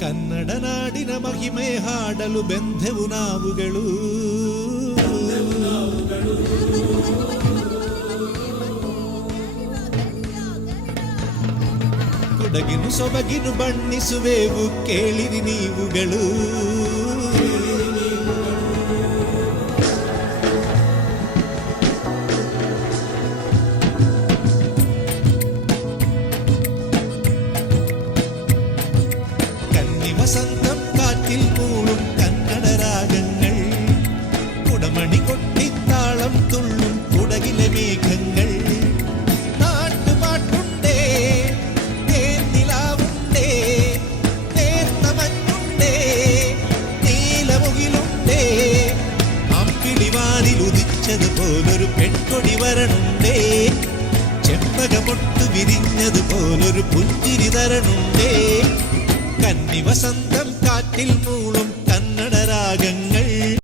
ಕನ್ನಡ ನಾಡಿನ ಮಹಿಮೆ ಹಾಡಲು ಬೆಂದೆವು ನಾವುಗಳು. ಕೊಡಗಿನು ಸೊಬಗಿನು ಬಣ್ಣಿಸುವೆವು ಕೇಳಿರಿ ನೀವುಗಳು. വസന്തം കാറ്റിൽ മൂളും കന്നഡ രാഗങ്ങൾ, കുടമണി കൊട്ടിത്താളം തുള്ളും കുടകിലെ മേഘങ്ങൾ. നാട്ടുപാട്ടുണ്ടേ, തേന്നിലാവുണ്ടേ, നേർത്ത മഞ്ഞുണ്ടേ, നീലമുകിലുണ്ടേ, അമ്പിളിവാനിൽ ഉദിച്ചതുപോലൊരു പെൺകൊടി വരണുണ്ടേ, ചെമ്പകമൊട്ടു വിരിഞ്ഞതുപോലൊരു പുഞ്ചിരി തരണുണ്ടേ. കന്നി വസന്തം കാറ്റിൽ മൂളും കന്നഡ രാഗങ്ങൾ.